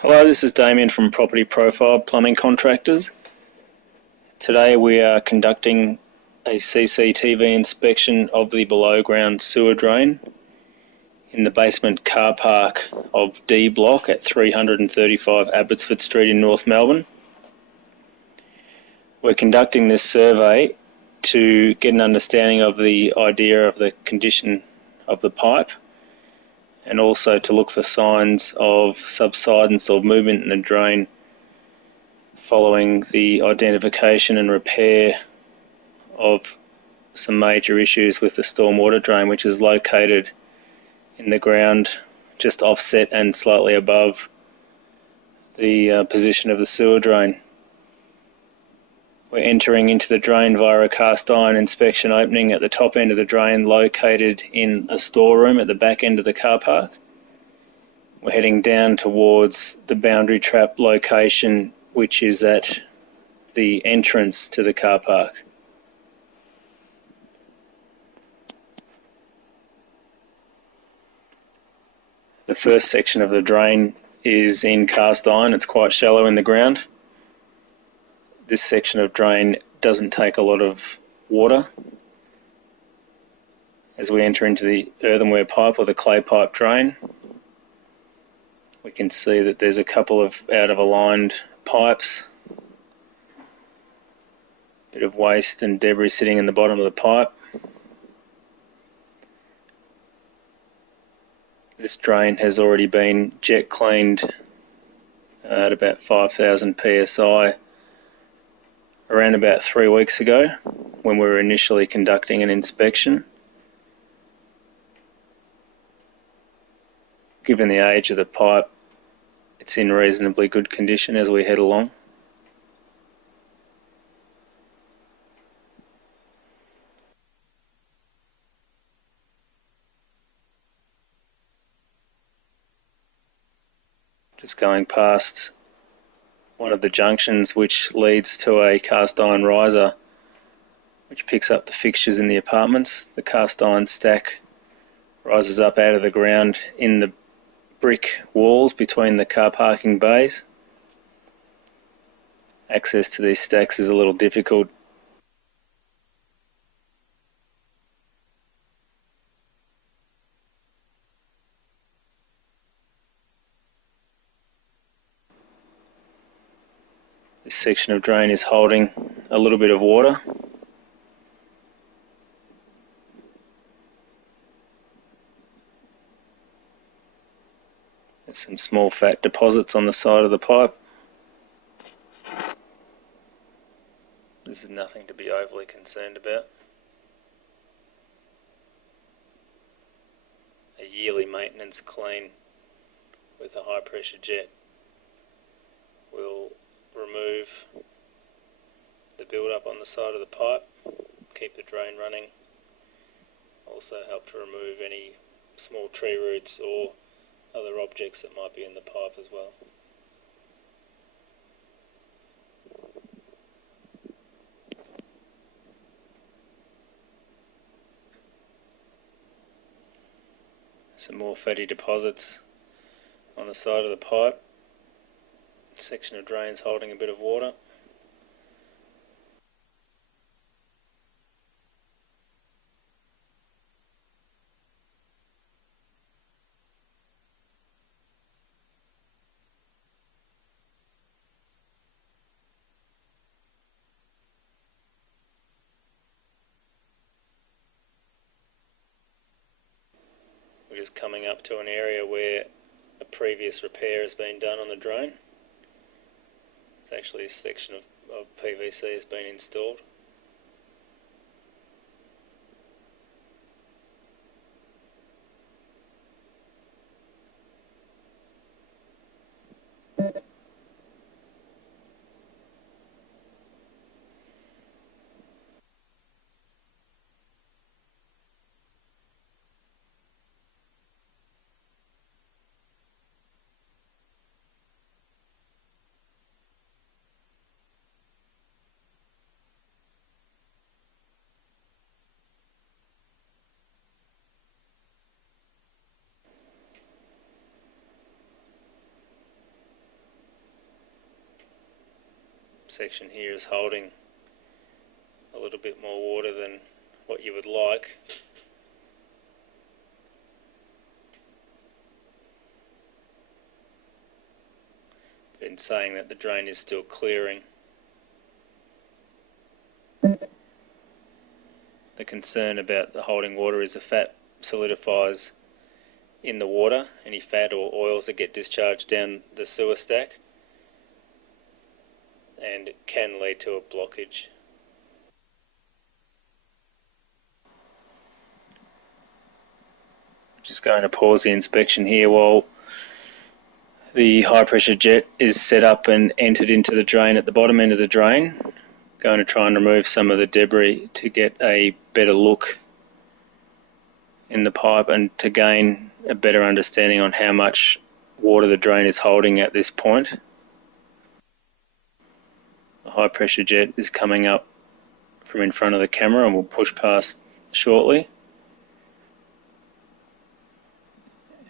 Hello, this is Damien from Property Profile Plumbing Contractors. Today we are conducting a CCTV inspection of the below ground sewer drain in the basement car park of D Block at 335 Abbotsford Street in North Melbourne. We're conducting this survey to get an understanding of the idea of the condition of the pipe, and also to look for signs of subsidence or movement in the drain following the identification and repair of some major issues with the stormwater drain, which is located in the ground just offset and slightly above the position of the sewer drain. We're entering into the drain via a cast iron inspection opening at the top end of the drain, located in a storeroom at the back end of the car park. We're heading down towards the boundary trap location, which is at the entrance to the car park. The first section of the drain is in cast iron. It's quite shallow in the ground. This section of drain doesn't take a lot of water. As we enter into the earthenware pipe or the clay pipe drain, we can see that there's a couple of out of aligned pipes, bit of waste and debris sitting in the bottom of the pipe. This drain has already been jet cleaned at about 5,000 psi around about 3 weeks ago, when we were initially conducting an inspection. Given the age of the pipe, it's in reasonably good condition as we head along. Just going past one of the junctions which leads to a cast iron riser which picks up the fixtures in the apartments. The cast iron stack rises up out of the ground in the brick walls between the car parking bays. Access to these stacks is a little difficult. This section of drain is holding a little bit of water. There's some small fat deposits on the side of the pipe. This is nothing to be overly concerned about. A yearly maintenance clean with a high pressure jet will remove the build up on the side of the pipe, keep the drain running, also help to remove any small tree roots or other objects that might be in the pipe as well. Some more fatty deposits on the side of the pipe. Section of drains holding a bit of water. We're just coming up to an area where a previous repair has been done on the drain. It's actually a section of PVC has been installed. section here is holding a little bit more water than what you would like. But in saying that, the drain is still clearing. The concern about the holding water is the fat solidifies in the water, any fat or oils that get discharged down the sewer stack, and it can lead to a blockage. Just going to pause the inspection here while the high pressure jet is set up and entered into the drain at the bottom end of the drain. Going to try and remove some of the debris to get a better look in the pipe and to gain a better understanding on how much water the drain is holding at this point. The high pressure jet is coming up from in front of the camera and we'll push past shortly,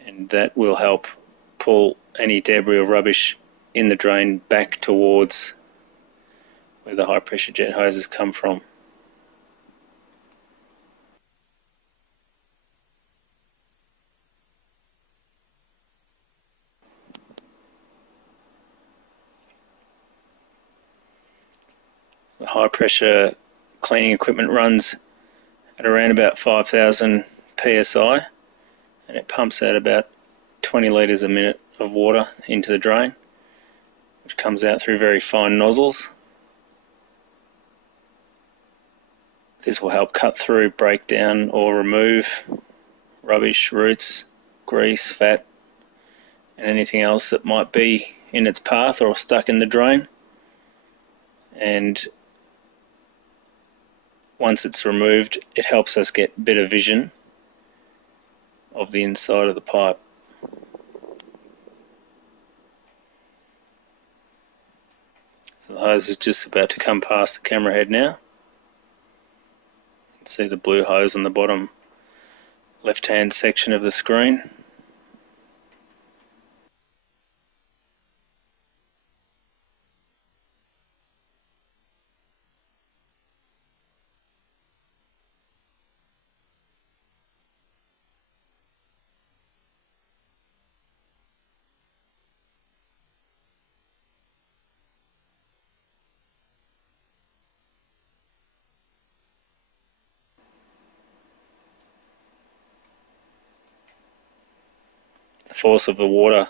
and that will help pull any debris or rubbish in the drain back towards where the high pressure jet hoses come from. The high pressure cleaning equipment runs at around about 5,000 psi and it pumps out about 20 litres a minute of water into the drain, which comes out through very fine nozzles. This will help cut through, break down or remove rubbish, roots, grease, fat and anything else that might be in its path or stuck in the drain. And once it's removed, it helps us get better vision of the inside of the pipe. So the hose is just about to come past the camera head now. You can see the blue hose on the bottom left hand section of the screen. The force of the water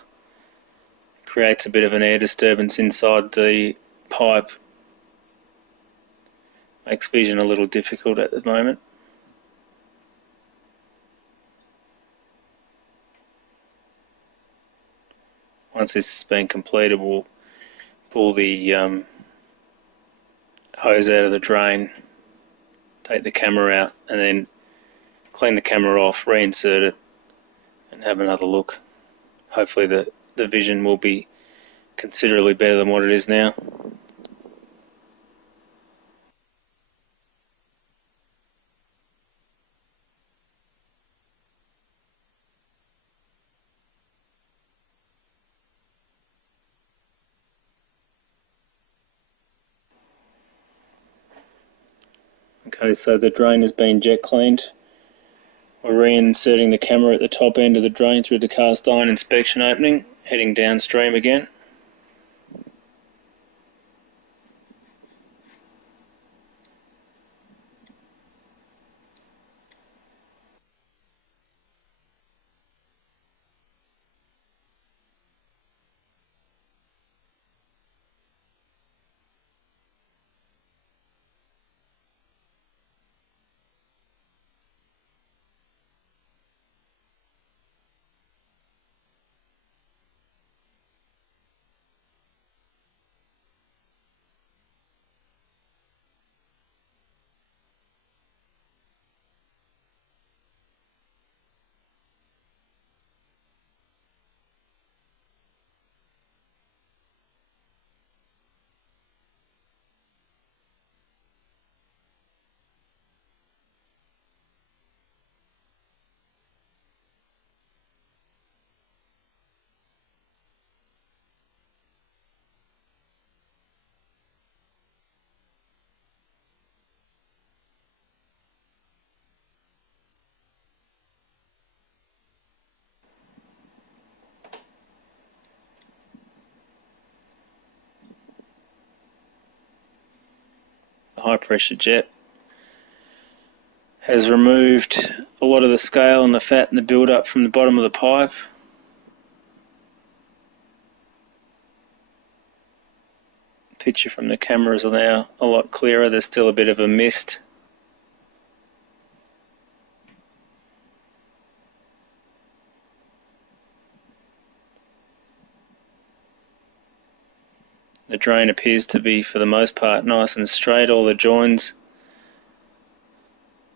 creates a bit of an air disturbance inside the pipe. Makes vision a little difficult at the moment. Once this has been completed, we'll pull the hose out of the drain, take the camera out and then clean the camera off, reinsert it and have another look. Hopefully the vision will be considerably better than what it is now. Okay, so the drain has been jet cleaned. We're reinserting the camera at the top end of the drain through the cast iron inspection opening, heading downstream again. high pressure jet has removed a lot of the scale and the fat and the build up from the bottom of the pipe. Picture from the cameras are now a lot clearer. There's still a bit of a mist. The drain appears to be, for the most part, nice and straight. All the joins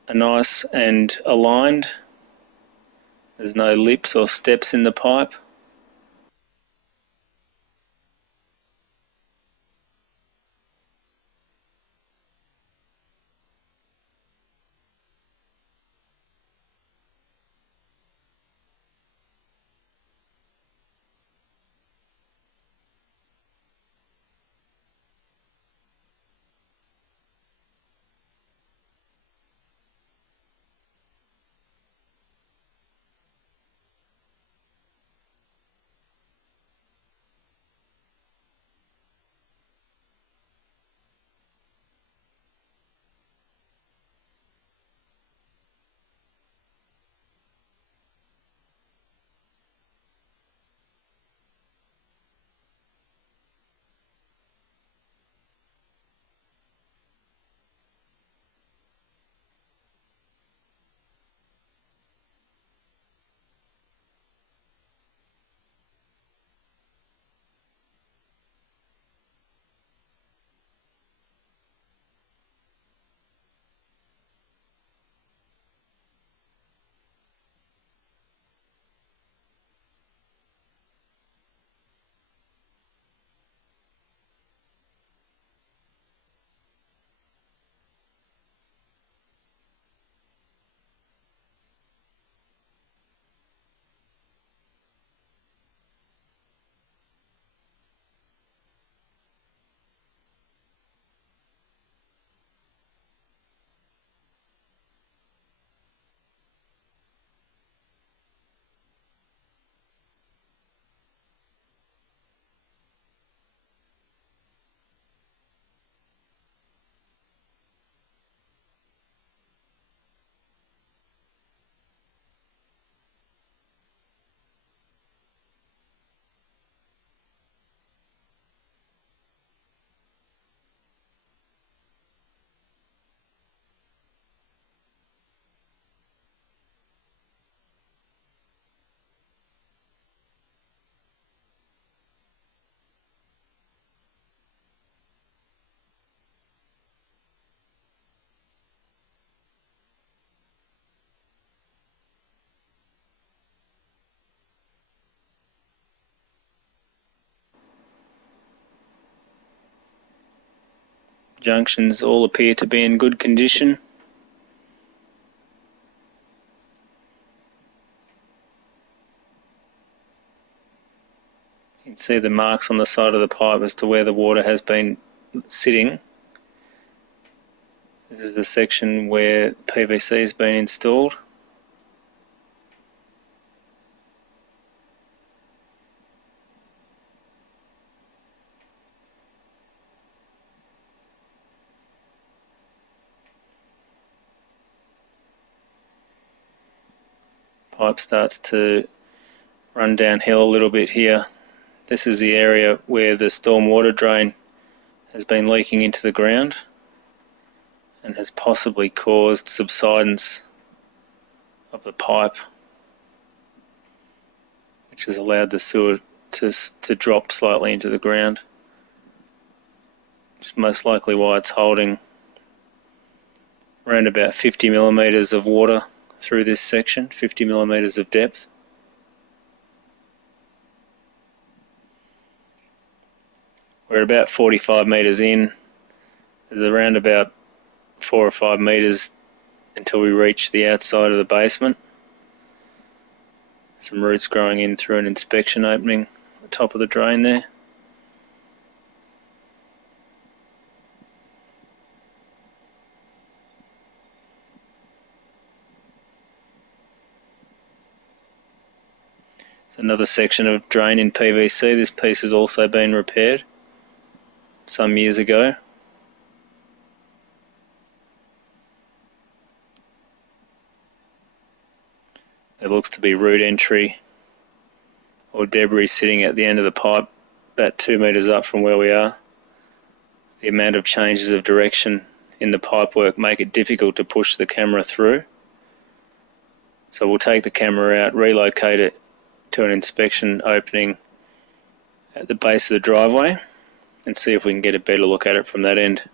are nice and aligned. There's no lips or steps in the pipe. Junctions all appear to be in good condition. You can see the marks on the side of the pipe as to where the water has been sitting. This is the section where PVC has been installed. Pipe starts to run downhill a little bit here. This is the area where the storm water drain has been leaking into the ground and has possibly caused subsidence of the pipe, which has allowed the sewer to drop slightly into the ground. It's most likely why it's holding around about 50 millimetres of water through this section, 50 millimetres of depth. We're about 45 metres in. There's around about 4 or 5 metres until we reach the outside of the basement. Some roots growing in through an inspection opening at the top of the drain there. It's another section of drain in PVC. This piece has also been repaired some years ago. looks to be root entry or debris sitting at the end of the pipe about 2 metres up from where we are. The amount of changes of direction in the pipework make it difficult to push the camera through. So we'll take the camera out, relocate it to an inspection opening at the base of the driveway and see if we can get a better look at it from that end.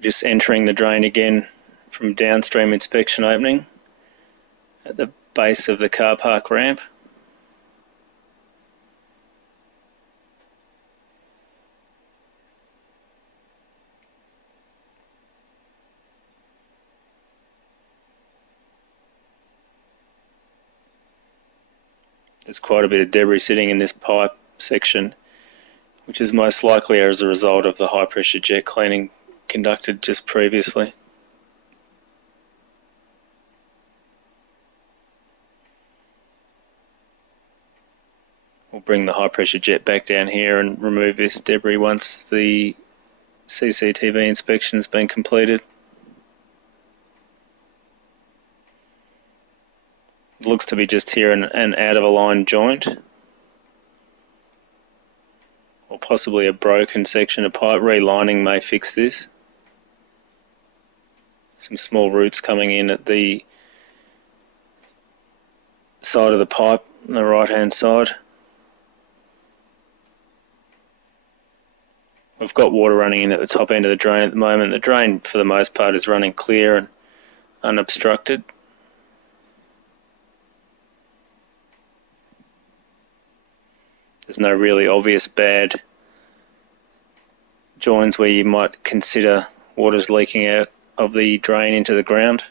Just entering the drain again from downstream inspection opening at the base of the car park ramp. There's quite a bit of debris sitting in this pipe section, which is most likely as a result of the high pressure jet cleaning conducted just previously. We'll bring the high pressure jet back down here and remove this debris once the CCTV inspection has been completed. It looks to be just here an out of aligned joint, or possibly a broken section of pipe. Relining may fix this. Some small roots coming in at the side of the pipe on the right hand side. We've got water running in at the top end of the drain at the moment. The drain for the most part is running clear and unobstructed. There's no really obvious bad joins where you might consider water's leaking out of the drain into the ground.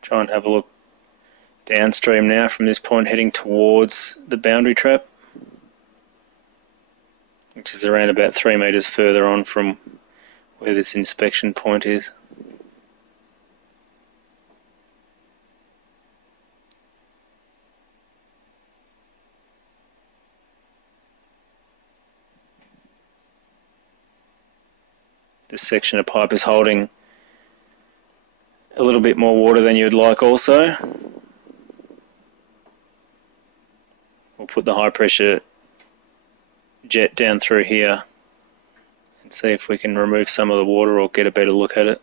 Try and have a look downstream now from this point, heading towards the boundary trap, which is around about 3 metres further on from where this inspection point is. This section of pipe is holding a little bit more water than you'd like also. We'll put the high pressure jet down through here and see if we can remove some of the water or get a better look at it.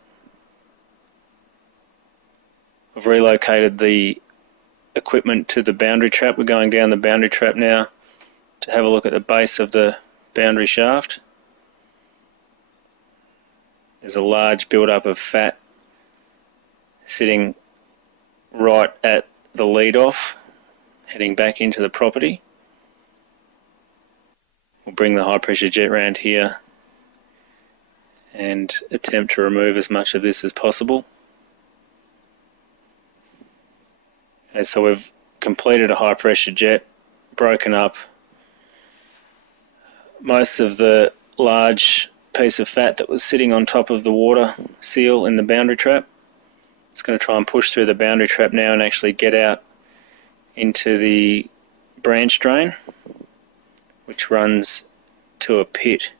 I've relocated the equipment to the boundary trap. We're going down the boundary trap now to have a look at the base of the boundary shaft. There's a large build-up of fat sitting right at the lead-off, heading back into the property. We'll bring the high pressure jet round here and attempt to remove as much of this as possible. Okay, so we've completed a high pressure jet, broken up most of the large piece of fat that was sitting on top of the water seal in the boundary trap. It's going to try and push through the boundary trap now and actually get out into the branch drain, which runs to a pit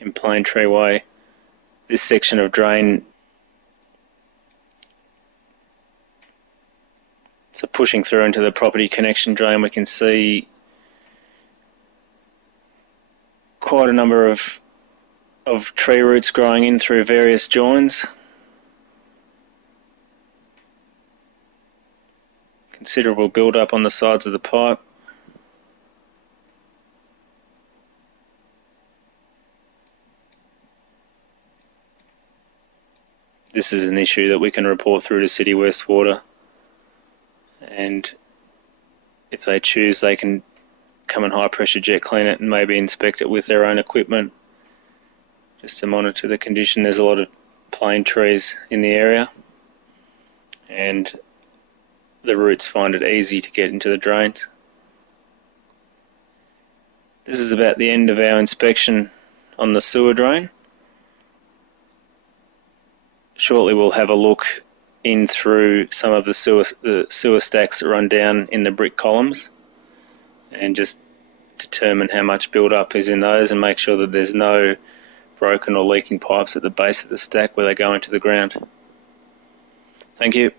in Plane Tree Way. This section of drain, so pushing through into the property connection drain, we can see quite a number of tree roots growing in through various joins. Considerable build-up on the sides of the pipe. This is an issue that we can report through to City West Water, and if they choose, they can come and high pressure jet clean it and maybe inspect it with their own equipment just to monitor the condition. There's a lot of plane trees in the area, and the roots find it easy to get into the drains. This is about the end of our inspection on the sewer drain. shortly we'll have a look in through some of the sewer stacks that run down in the brick columns and just determine how much build-up is in those and make sure that there's no broken or leaking pipes at the base of the stack where they go into the ground. Thank you.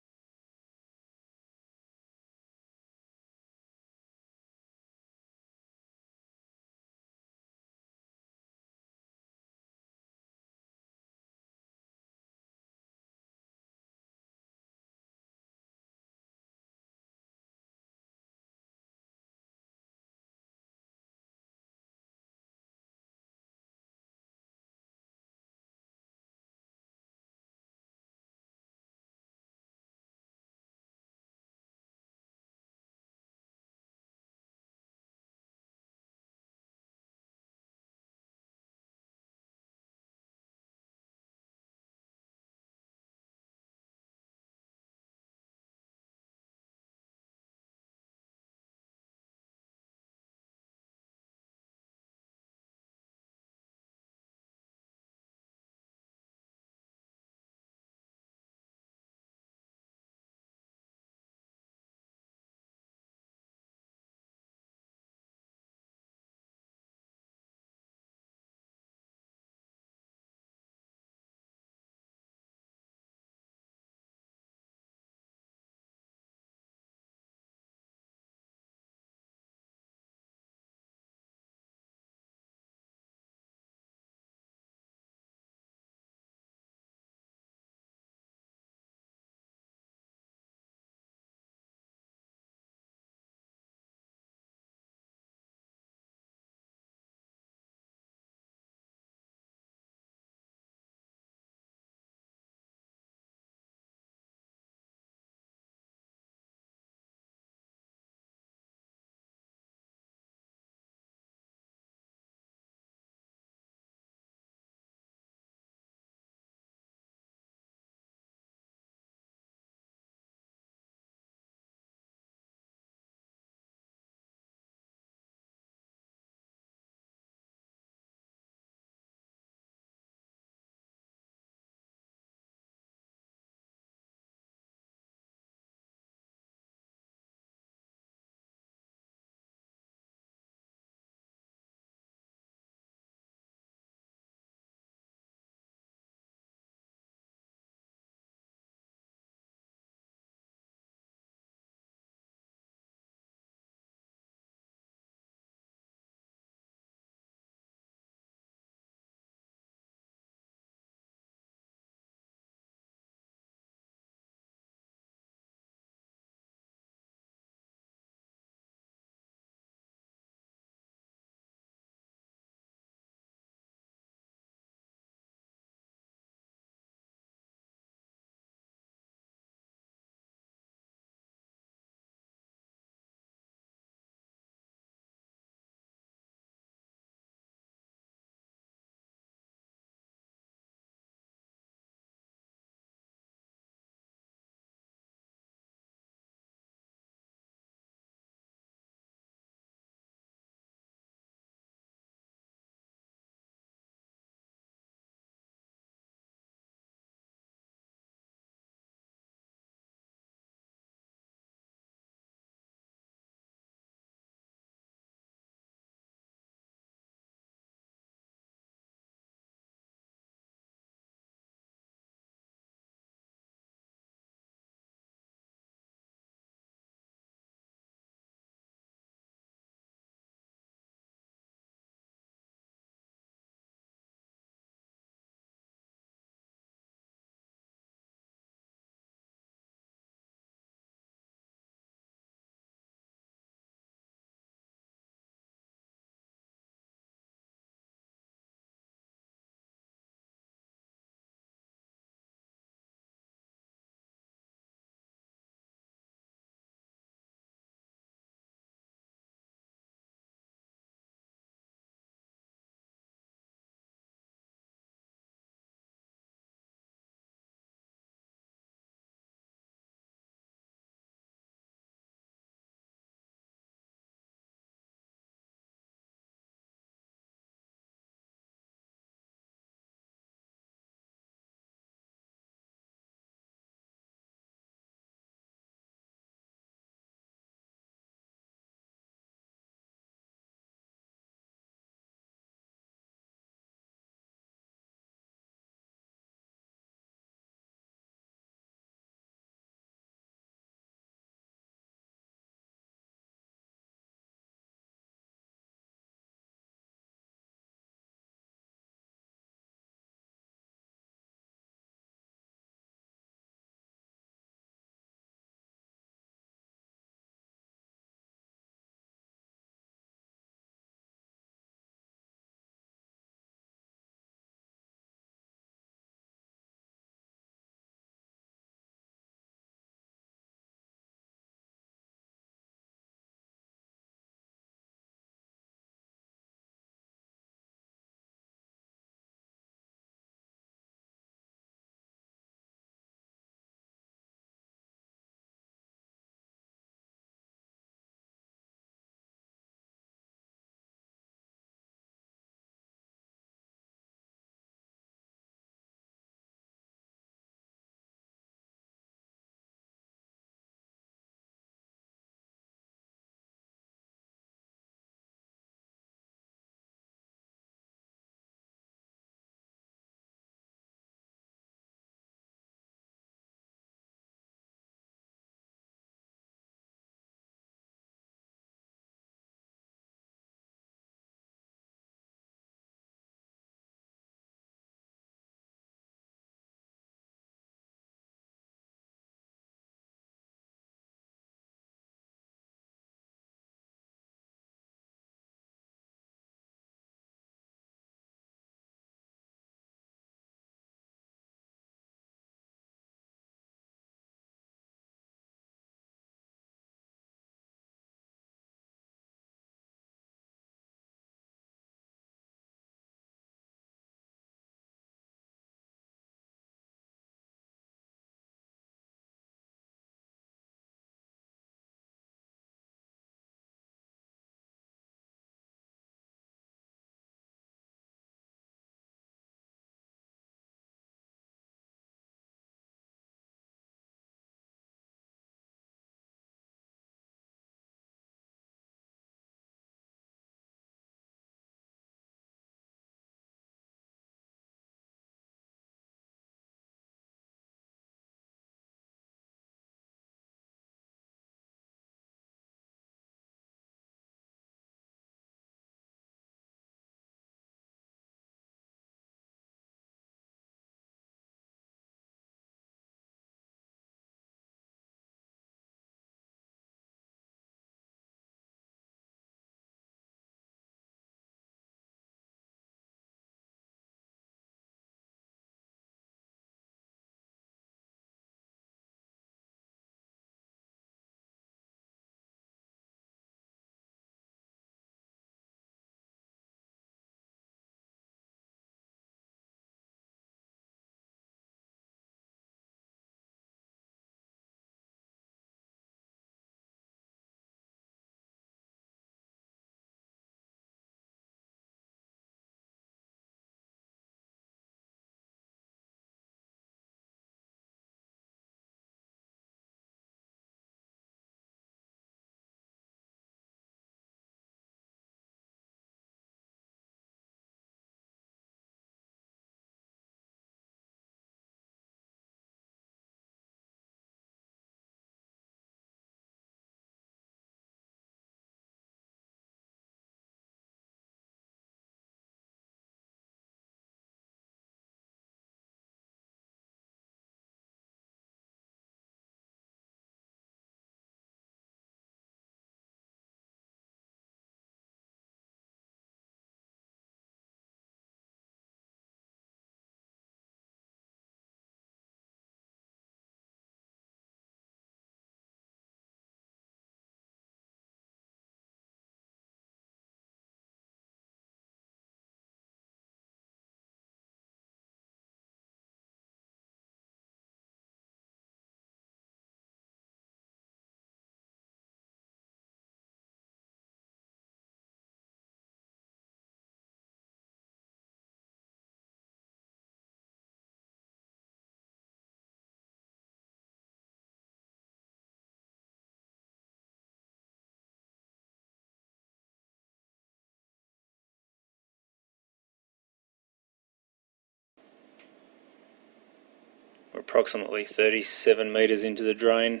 approximately 37 metres into the drain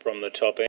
from the top end.